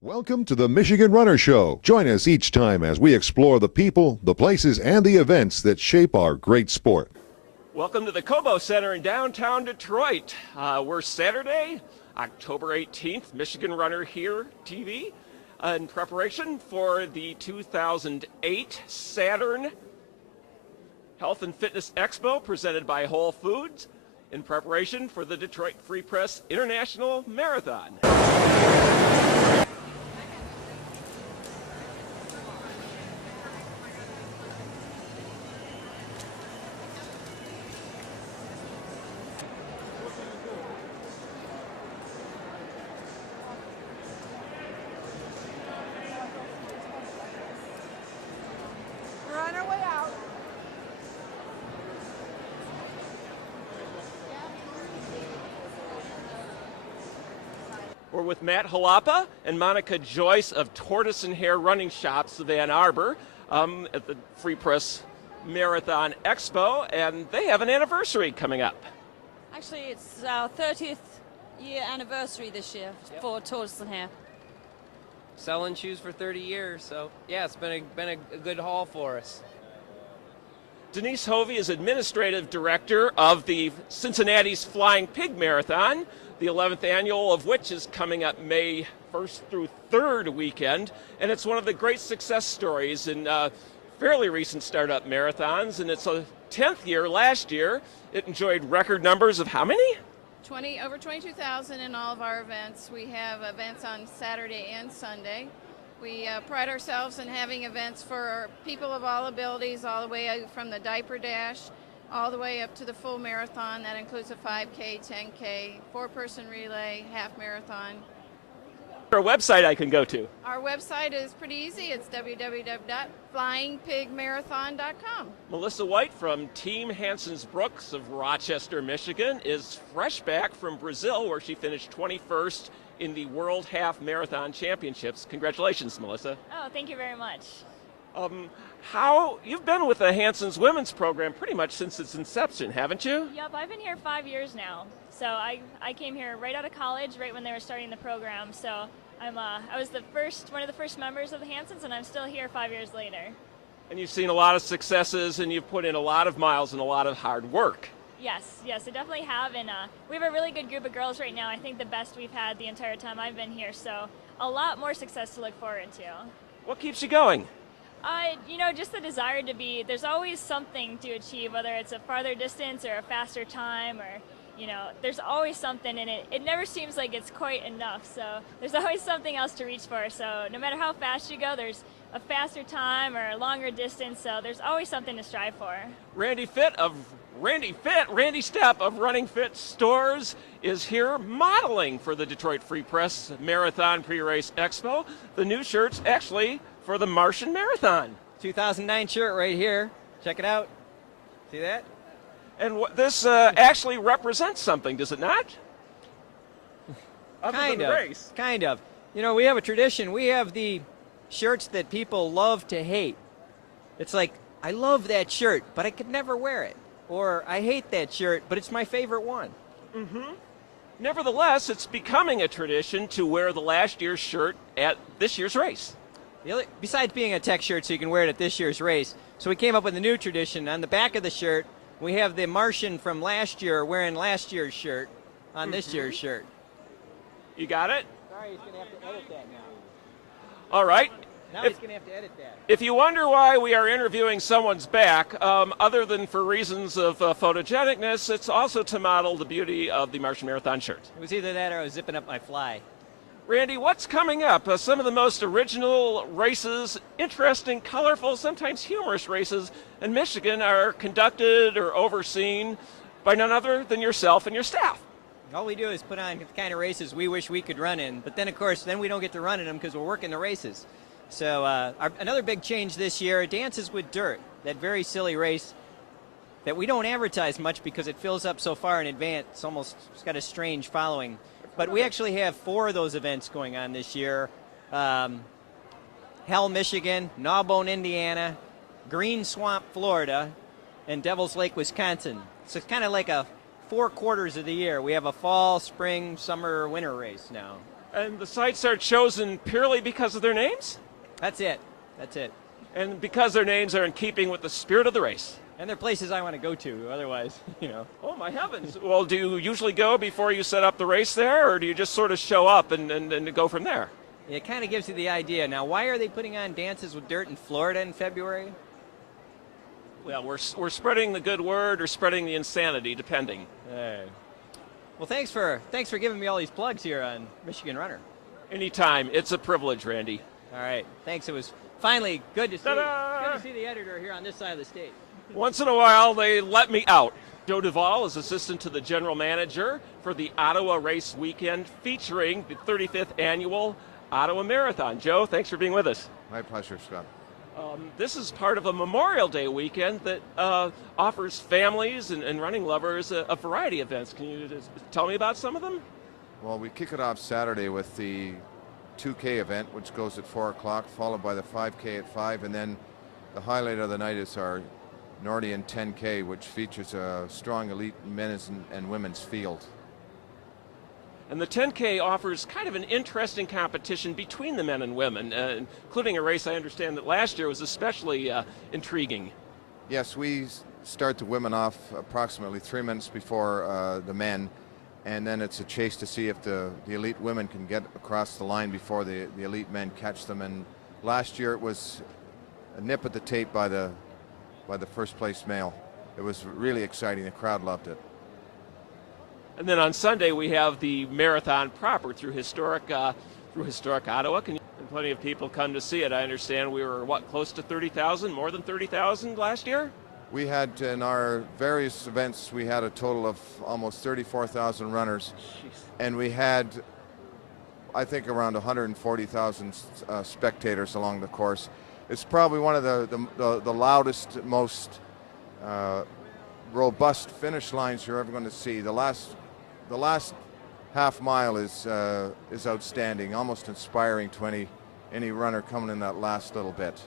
Welcome to the Michigan Runner Show. Join us each time as we explore the people, the places, and the events that shape our great sport. Welcome to the Cobo Center in downtown Detroit. We're Saturday, October 18th, Michigan Runner Here TV, in preparation for the 2008 Saturn Health and Fitness Expo presented by Whole Foods, in preparation for the Detroit Free Press International Marathon. We're with Matt Hollopa and Monica Joyce of Tortoise and Hare Running Shops of Ann Arbor at the Free Press Marathon Expo, and they have an anniversary coming up. Actually, it's our 30th year anniversary this year for Tortoise and Hare. Selling shoes for 30 years, so yeah, it's been a good haul for us. Denise Hovey is Administrative Director of the Cincinnati's Flying Pig Marathon, the 11th annual of which is coming up May 1st through 3rd weekend. And it's one of the great success stories in fairly recent startup marathons. And it's a 10th year last year. It enjoyed record numbers of how many? Over 22,000 in all of our events. We have events on Saturday and Sunday. We pride ourselves in having events for people of all abilities, all the way from the diaper dash, all the way up to the full marathon. That includes a 5K, 10K, 4-person relay, half marathon. Our website I can go to. Our website is pretty easy. It's www.flyingpigmarathon.com. Mellssa White from Team Hanson's Brooks of Rochester, Michigan, is fresh back from Brazil, where she finished 21st in the World Half Marathon Championships. Congratulations, Mellssa. Oh, thank you very much. You've been with the Hanson's women's program pretty much since its inception, haven't you? Yep, I've been here 5 years now. So I came here right out of college, right when they were starting the program. So I was one of the first members of the Hansons, and I'm still here 5 years later. And you've seen a lot of successes, and you've put in a lot of miles and a lot of hard work. Yes, I definitely have, and we have a really good group of girls right now. I think the best we've had the entire time I've been here, so a lot more success to look forward to. What keeps you going? Just the desire to be, there's always something to achieve, whether it's a farther distance or a faster time, or, there's always something, and it never seems like it's quite enough, so there's always something else to reach for. So no matter how fast you go, there's a faster time or a longer distance, so there's always something to strive for. Randy Stepp of Running Fit Stores is here modeling for the Detroit Free Press Marathon Pre-Race Expo. The new shirt's actually for the Martian Marathon. 2009 shirt right here. Check it out. See that? And this actually represents something, does it not? Kind of. We have a tradition. We have the shirts that people love to hate. It's like, I love that shirt, but I could never wear it. Or I hate that shirt, but it's my favorite one. Mm-hmm. Nevertheless, it's becoming a tradition to wear the last year's shirt at this year's race. Besides being a tech shirt so you can wear it at this year's race, so we came up with a new tradition. On the back of the shirt, we have the Martian from last year wearing last year's shirt on this year's shirt. You got it? Sorry, he's going to have to edit that now. All right. Now he's going to have to edit that. If you wonder why we are interviewing someone's back, other than for reasons of photogenicness, it's also to model the beauty of the Martian Marathon shirt. It was either that or I was zipping up my fly. Randy, what's coming up? Some of the most original races, interesting, colorful, sometimes humorous races in Michigan are conducted or overseen by none other than yourself and your staff. All we do is put on the kind of races we wish we could run in, but then, of course, we don't get to run in them because we're working the races. So another big change this year, Dances with Dirt, that very silly race that we don't advertise much because it fills up so far in advance. It's got a strange following. But we actually have 4 of those events going on this year. Hell, Michigan, Gnawbone, Indiana, Green Swamp, Florida, and Devil's Lake, Wisconsin. So it's kind of like a 4 quarters of the year. We have a fall, spring, summer, winter race now. And the sites are chosen purely because of their names? That's it. That's it. And because their names are in keeping with the spirit of the race? And they're places I want to go to, otherwise, you know. Oh, my heavens. Well, do you usually go before you set up the race there, or do you just sort of show up and go from there? It kind of gives you the idea. Now, why are they putting on Dances with Dirt in Florida in February? Well, we're spreading the good word or spreading the insanity, depending. Well, thanks for giving me all these plugs here on Michigan Runner. Anytime. It's a privilege, Randy. All right. Thanks. It was finally good to see, Ta-da! good to see the editor here on this side of the state. Once in a while, they let me out. Joe Duvall is assistant to the general manager for the Ottawa Race Weekend, featuring the 35th annual Ottawa Marathon. Joe, thanks for being with us. My pleasure, Scott. This is part of a Memorial Day weekend that offers families and running lovers a variety of events. Can you just tell me about some of them? Well, we kick it off Saturday with the 2K event, which goes at 4 o'clock, followed by the 5K at 5, and then the highlight of the night is our Nordian 10K, which features a strong elite men's and women's field. And the 10K offers kind of an interesting competition between the men and women, including a race I understand that last year was especially intriguing. Yes, we start the women off approximately 3 minutes before the men, and then it's a chase to see if the elite women can get across the line before the elite men catch them. And last year it was a nip at the tape by the first place male. It was really exciting. The crowd loved it. And then on Sunday we have the marathon proper through historic Ottawa. And plenty of people come to see it. I understand we were, close to 30,000, more than 30,000 last year? We had, in our various events, we had a total of almost 34,000 runners. Jeez. And we had, I think, around 140,000 spectators along the course. It's probably one of the loudest, most robust finish lines you're ever going to see. The last half mile is outstanding, almost inspiring to any runner coming in that last little bit.